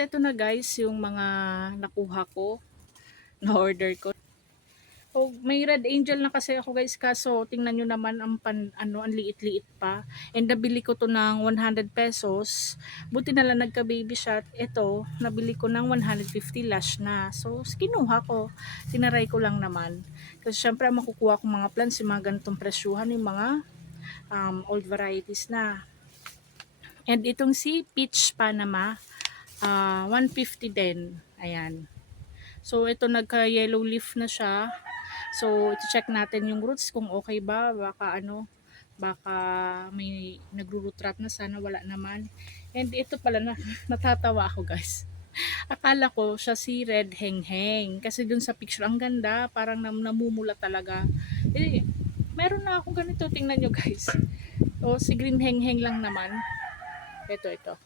eto na guys yung mga nakuha ko, na-order ko. Oh, may red angel na kasi ako guys, kaso tingnan nyo naman ang liit-liit pa. And nabili ko to ng 100 pesos. Buti na lang nagka baby shot. Ito, nabili ko ng 150 lash na. So, kinuha ko. Tinaray ko lang naman. Kasi syempre makukuha kong mga plants, yung mga ganitong presyuhan, yung mga old varieties na. And itong si Peach Panama, 150 din. Ayan. So, ito nagka-yellow leaf na siya. So, ito-check natin yung roots kung okay ba. Baka may nagro-root rot na, sana wala naman. And ito pala, natatawa ako guys. Akala ko siya si Red Hengheng. Kasi dun sa picture, ang ganda. Parang namumula talaga. Eh, meron na akong ganito. Tingnan nyo guys. O, si Green Hengheng lang naman. Ito.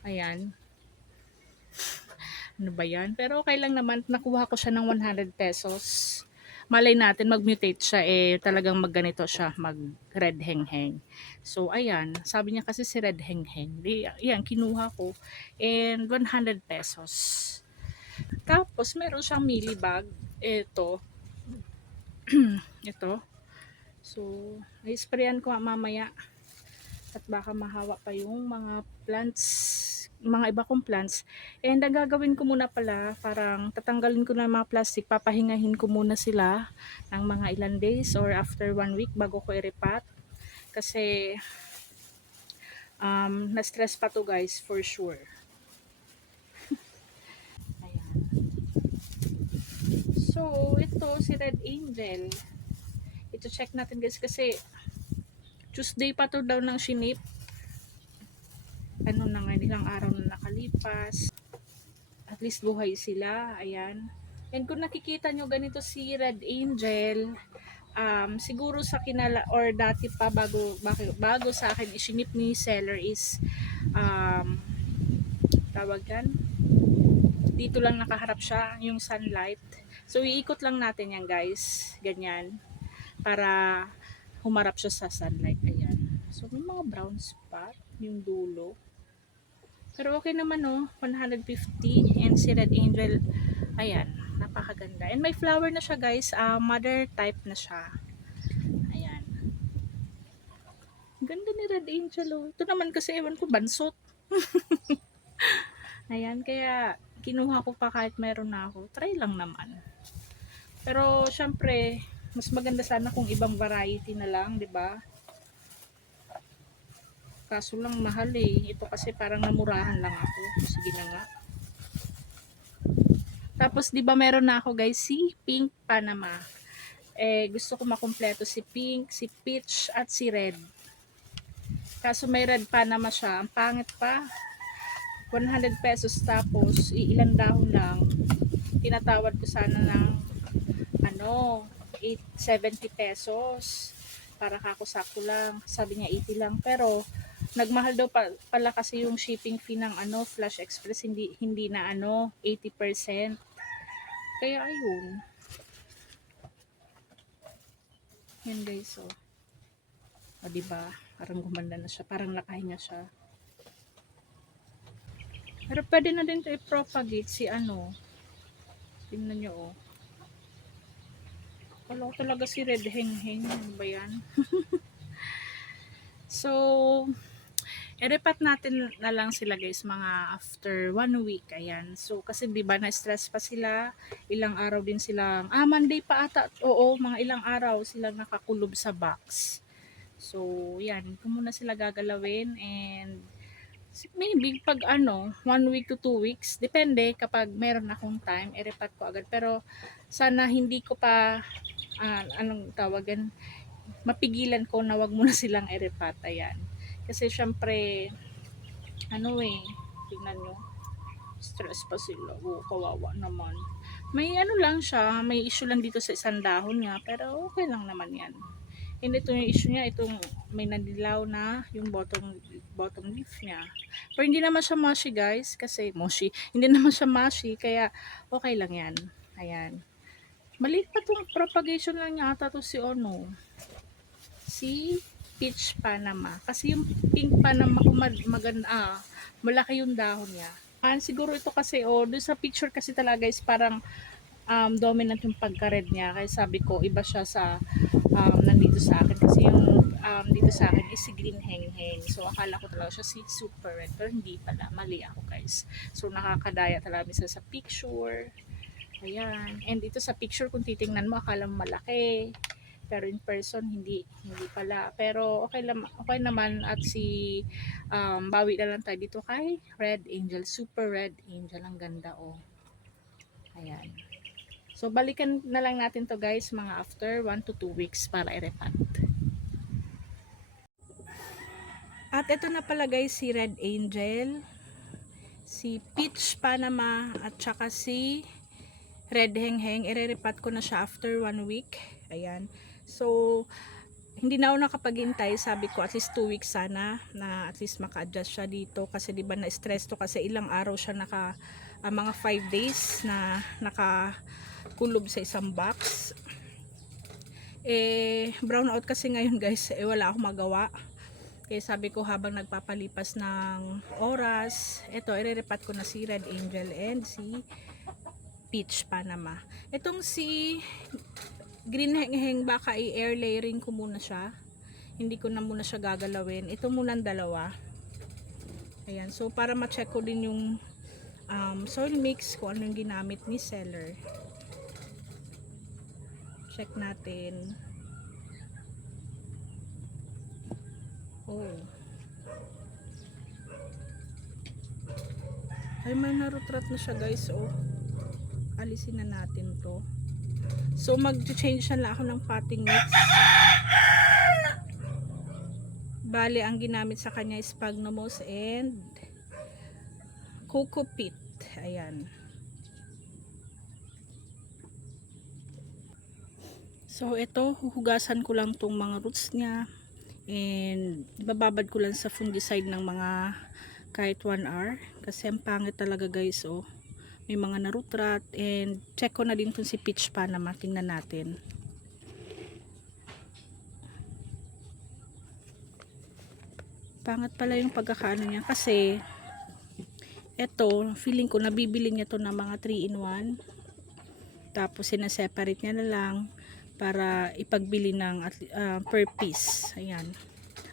Ayan. Ano ba yan? Pero okay lang naman. Nakuha ko siya ng 100 pesos. Malay natin, mag-mutate siya. Talagang magganito siya. Mag-red hengheng. So, ayan. Sabi niya kasi si red hengheng. Ayan, kinuha ko. And 100 pesos. Tapos, meron siyang mealy bag. Ito. Ito. So, i-sprayan ko mamaya. At baka mahawa pa yung mga plants, mga iba kong plants. And ang gagawin ko muna pala, parang tatanggalin ko na yung mga plastic, papahingahin ko muna sila ng mga ilan days or after 1 week bago ko i-repot. Kasi na-stress pa to guys, for sure. Ayan. So, ito si Red Angel. Ito check natin guys kasi Tuesday pa to daw ng shinip. Ano na nga, ilang araw na nakalipas. At least buhay sila. Ayan. And kung nakikita nyo ganito si Red Angel, siguro sa kinala or dati pa bago sa akin isinip ni seller is tawag yan, dito lang nakaharap siya yung sunlight. So iikot lang natin yan guys. Ganyan. Para humarap siya sa sunlight. Ayan. So may mga brown spot yung dulo. Pero okay naman no, 150. And si Red Angel, ayan, napakaganda. And may flower na siya guys, mother type na siya. Ayan. Ganda ni Red Angel oh. Ito naman kasi ewan ko, bansot. Ayan, kaya kinuha ko pa kahit meron na ako. Try lang naman. Pero syempre, mas maganda sana kung ibang variety na lang, 'di ba? Kaso lang mahal eh. Ito kasi parang namurahan lang ako. Sige na nga. Tapos 'di ba meron na ako guys si Pink Panama. Gusto ko makumpleto si Pink, si Peach at si Red. Kaso may Red Panama siya. Ang pangit pa. 100 pesos tapos iilan dahon lang. Tinatawad ko sana ng 870 pesos. Para kako-sakto lang. Sabi niya 80 lang pero nagmahal daw pala kasi yung shipping fee ng Flash Express, hindi na 80%. Kaya ayun. Yan guys, oh. O diba? Parang gumanda na siya, parang nakahinga siya. Pero pwede na din 'to i-propagate si Tingnan nyo, oh. Wala ko talaga si Red Hengheng. Ano ba yan? So, i-repat natin na lang sila guys mga after 1 week. Ayan. So, kasi diba na-stress pa sila. Ilang araw din silang, Monday pa ata. Oo, mga ilang araw silang nakakulob sa box. So, yan. Ito muna sila gagalawin. And, maybe pag 1 week to 2 weeks. Depende kapag meron akong time, i-repat ko agad. Pero, sana hindi ko pa, mapigilan ko na wag muna silang i-repat. Ayan. Kasi syempre, tingnan nyo, stress pa sila. Kawawa naman. May lang siya, may issue lang dito sa isang dahon niya, pero okay lang naman yan. And ito yung issue niya, itong may nadilaw na yung bottom leaf niya. Pero hindi naman siya mushy guys, kasi hindi naman siya mushy, kaya okay lang yan. Ayan. Maliit pa itong propagation lang niya ata to si Peach Panama. Kasi yung Pink Panama, maganda, malaki yung dahon niya. Siguro ito kasi, doon sa picture kasi talaga is parang dominant yung pagka-red niya. Kaya sabi ko, iba siya sa nandito sa akin. Kasi yung dito sa akin is si Green Heng Heng. So, akala ko talaga siya si Super Red. Pero hindi pala. Mali ako, guys. So, nakakadaya talaga minsan sa picture. Ayan. And dito sa picture, kung titingnan mo, akala mo malaki. Pero in person, hindi pala. Pero okay naman at si bawi na lang tayo dito kay Red Angel. Super Red Angel. Ang ganda, oh. Ayan. So, balikan na lang natin to guys, mga after 1 to 2 weeks para i-repat. At ito na pala guys, si Red Angel, si Peach Panama, at saka si Red Heng Heng. I-repat ko na siya after 1 week. Ayan. So, hindi na ako nakapaghintay. Sabi ko at least 2 weeks sana na at least maka-adjust siya dito. Kasi di ba na-stress to kasi ilang araw siya mga 5 days na nakakulob sa isang box. Brown out kasi ngayon guys, wala akong magawa. Kaya sabi ko habang nagpapalipas ng oras, ito i-repat ko na si Red Angel and si Peach Panama. Itong si Green Heng Heng, baka i-air layering ko muna siya. Hindi ko na muna siya gagalawin. Ito muna ang dalawa. Ayan, so para ma-check ko din yung soil mix, kung ano yung ginamit ni seller. Check natin. Oh. Ay, may narutrat na siya guys, oh. Alisin na natin to. So, mag-change na lang ako ng potting mix. Bale, ang ginamit sa kanya is Sphagnumos and Coco Peat. Ayan. So, ito, huhugasan ko lang tong mga roots niya. And, ibababad ko lang sa fungicide ng mga kahit 1 hour. Kasi ang pangit talaga guys, oh. May mga narutrat. And, check ko na din itong si Peach Panama. Tingnan natin. Pangit pala yung pagkakaano niya. Kasi, ito, feeling ko nabibili niya to ng mga 3-in-1. Tapos, sinaseparate niya na lang para ipagbili ng per piece. Ayan.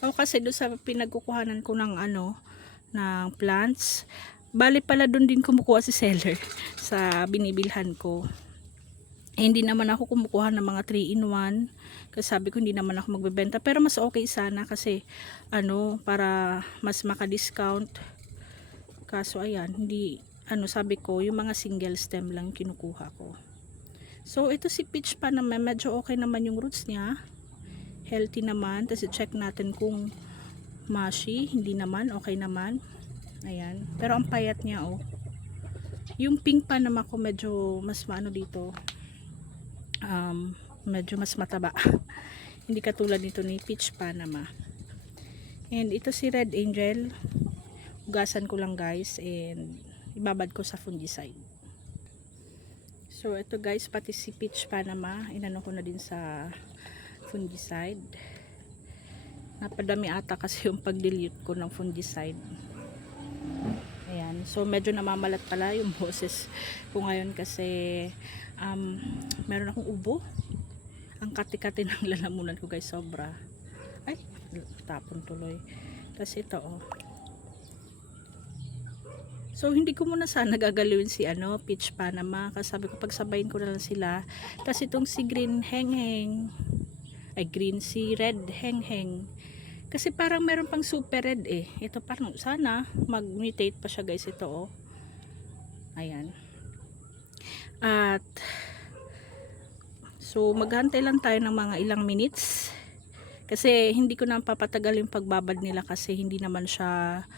O kasi doon sa pinagkukuhanan ko ng ng plants, bali pala doon din kumukuha si seller sa binibilhan ko. Hindi naman ako kumukuha ng mga 3-in-1 kasi sabi ko hindi naman ako magbebenta, pero mas okay sana kasi para mas maka-discount. Kaso ayan, hindi sabi ko yung mga single stem lang kinukuha ko. So, ito si Peach pa naman, medyo okay naman yung roots niya. Healthy naman. Tapos, check natin kung mushy. Hindi naman, okay naman. Ayan. Pero, ang payat niya, oh. Yung pink pa naman ko, medyo mas dito. Medyo mas mataba. Hindi katulad nito ni Peach Panama. And, ito si Red Angel. Hugasan ko lang, guys. And, ibabad ko sa fungicide. So, ito guys, pati si Peach Panama, inano ko na din sa fungicide. Napadami ata kasi yung pag-dilute ko ng fungicide. Ayan. So, medyo namamalat pala yung boses ko ngayon kasi meron akong ubo. Ang kati-kati ng lalamunan ko guys, sobra. Ay, tapon tuloy. Tapos ito, oh. So, hindi ko muna sana gagalawin si Peach Panama. Kasi sabi ko, pagsabayin ko na lang sila. Tapos itong si Green Heng Heng. Si Red Heng Heng. Kasi parang meron pang super red eh. Ito parang, sana mag-mutate pa siya guys. Ito oh. Ayan. At, so maghantay lang tayo ng mga ilang minutes. Kasi hindi ko na papatagal yung pagbabad nila kasi hindi naman siya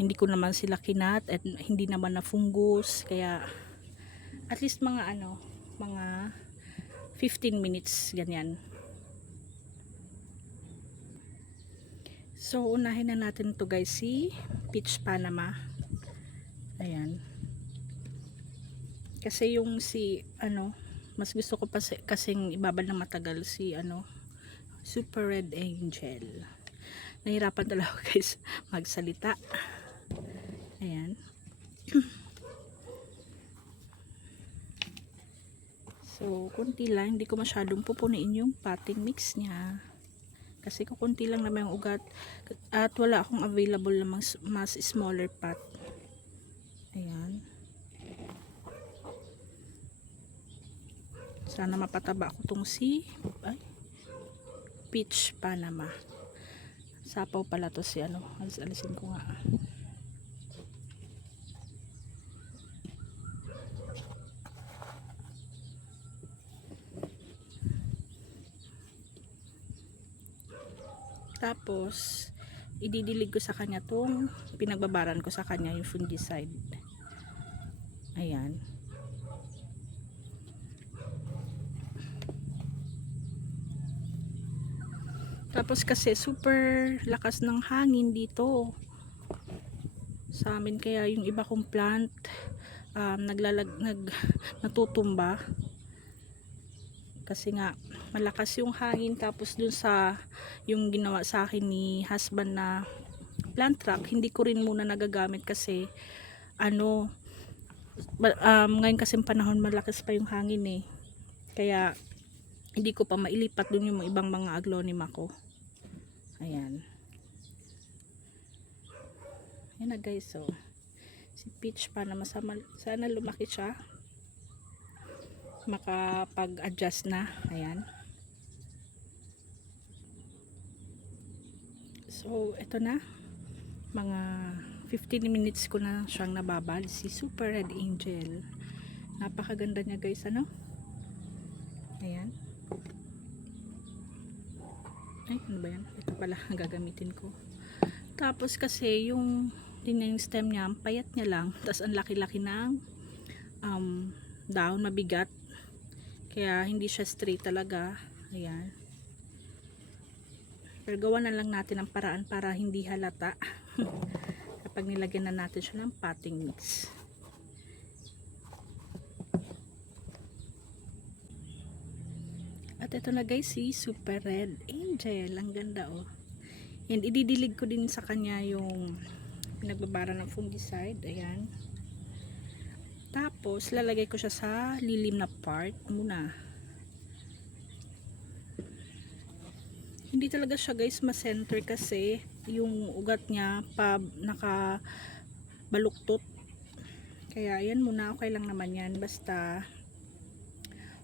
hindi ko naman sila kinat at hindi naman na fungus, kaya at least mga mga 15 minutes ganyan. So unahin na natin to guys, si Peach Panama. Ayan. Kasi yung si mas gusto ko pa kasing ibabad na matagal si Super Red Angel. Nahirapan talaga guys magsalita. Ayan. So, kunti lang. Hindi ko masyadong pupunuin yung potting mix niya. Kasi kukunti lang naman yung ugat. At wala akong available na mas smaller pot. Ayan. Sana mapataba ko tong peach Panama. Sapaw pala to si ano. Alisin ko nga. Tapos, ididilig ko sa kanya tong pinagbabaran ko sa kanya yung fungicide. Ayan. Tapos kasi super lakas ng hangin dito sa amin, kaya yung iba kong plant natutumba kasi nga malakas yung hangin. Tapos dun sa yung ginawa sa akin ni husband na plant trap, hindi ko rin muna nagagamit kasi ngayon kasi panahon malakas pa yung hangin kaya hindi ko pa mailipat dun yung ibang mga aglonema ko. Ayan na guys. So si peach Panama, sana lumaki siya, makapag-adjust na. Ayan. So ito na, mga 15 minutes ko na siyang nababal. Si Super Red Angel, napakaganda niya guys. Ayan. Ay, ano ba yan? Ito pala gagamitin ko. Tapos kasi yung tingnan yung stem niya, ang payat niya lang, tapos ang laki-laki ng dahon, mabigat, kaya hindi siya straight talaga. Ayan. Pero gawa na lang natin ang paraan para hindi halata kapag nilagyan na natin siya ng potting mix. At ito na guys, si Super Red Angel. Ang ganda And ididilig ko din sa kanya yung pinagbabara ng fungicide. Ayan. Tapos lalagay ko siya sa lilim na part muna. Hindi talaga siya guys ma-center kasi yung ugat niya naka baluktot. Kaya ayan muna, okay lang naman yan. Basta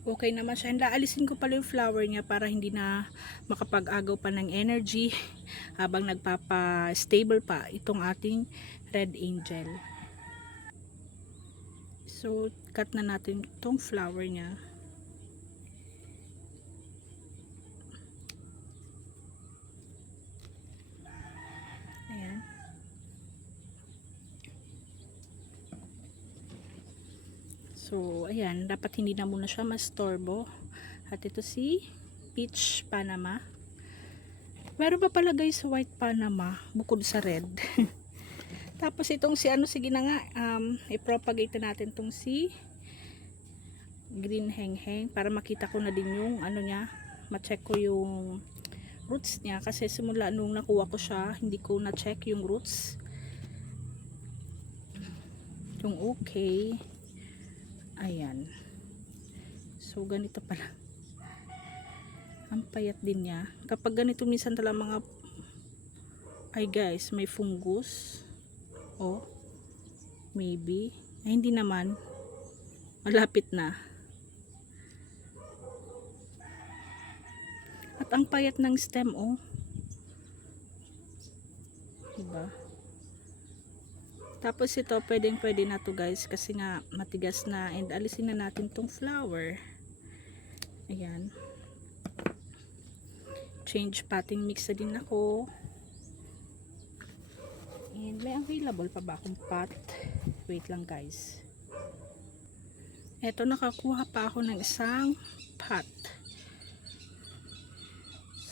okay naman siya. And aalisin ko pala yung flower niya para hindi na makapag-agaw pa ng energy habang nagpapa-stable pa itong ating Red Angel. So cut na natin itong flower niya. Ayan. So ayan, dapat hindi na muna siya mastorbo. At ito si peach Panama. Meron pa pala guys white Panama bukod sa red. Tapos itong sige na nga, i-propagate natin itong si green hengheng para makita ko na din yung niya, ma-check ko yung roots niya kasi simula nung nakuha ko siya, hindi ko na-check yung roots. Yung okay. Ayan. So ganito pala. Ang payat din niya. Kapag ganito minsan talaga mga guys, may fungus. Maybe. Ay, hindi naman. Malapit na. At ang payat ng stem diba? Tapos ito, pwede na to guys kasi nga matigas na. And alisin na natin tong flower. Ayan. Change potting mix na din ako. And may available pa ba akong pot? Wait lang guys. Eto, nakakuha pa ako ng isang pot.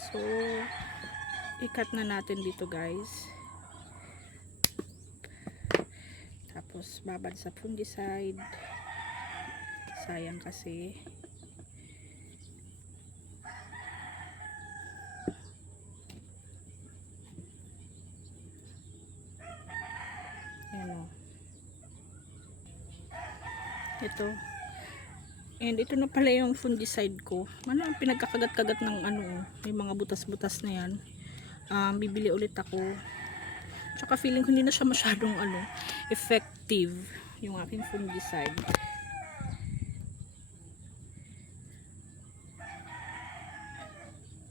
So, i-cut na natin dito guys. Tapos babad sa fungicide. Sayang kasi. Ayan Ito. And ito na pala yung fungicide ko. Ano, pinagkakagat-kagat ng ano, may mga butas-butas na yan. Bibili ulit ako. Tsaka feeling ko hindi na siya masyadong ano, effective yung aking fungicide.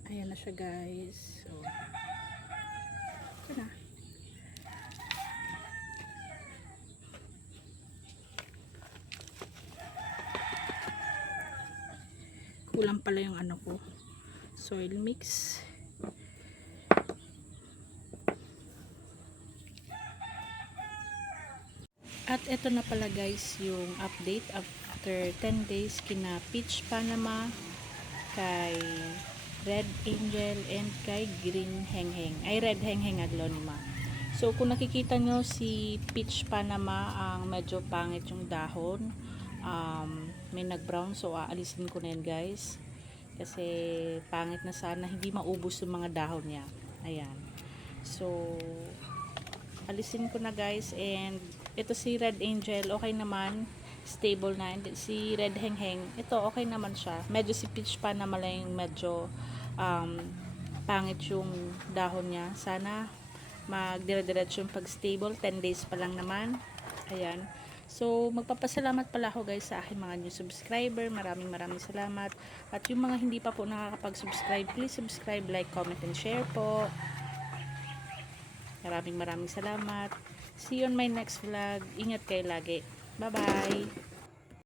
Ayan na siya guys. So, ito na. Kulang pala yung ano ko, soil mix. At ito na pala guys yung update after 10 days kina Peach Panama, kay Red Angel, and kay Green Hengheng. Ay, Red Hengheng Aglonema. So kung nakikita nyo si Peach Panama, ang medyo pangit yung dahon. May nag-brown, so aalisin ko na yan guys. Kasi pangit na, sana hindi maubos yung mga dahon niya. Ayan. So alisin ko na guys. And ito si Red Angel, okay naman, stable na. And si Red Hengheng, ito okay naman siya. Medyo si Peach pa na malayong medyo pangit yung dahon niya. Sana magdire-diretso yung pag stable. 10 days pa lang naman. Ayan. So magpapasalamat pala ako guys sa aking mga new subscriber. Maraming salamat. At yung mga hindi pa po nakakapag-subscribe, please subscribe, like, comment, and share po. Maraming salamat. See you on my next vlog. Ingat kayo lagi. Bye-bye.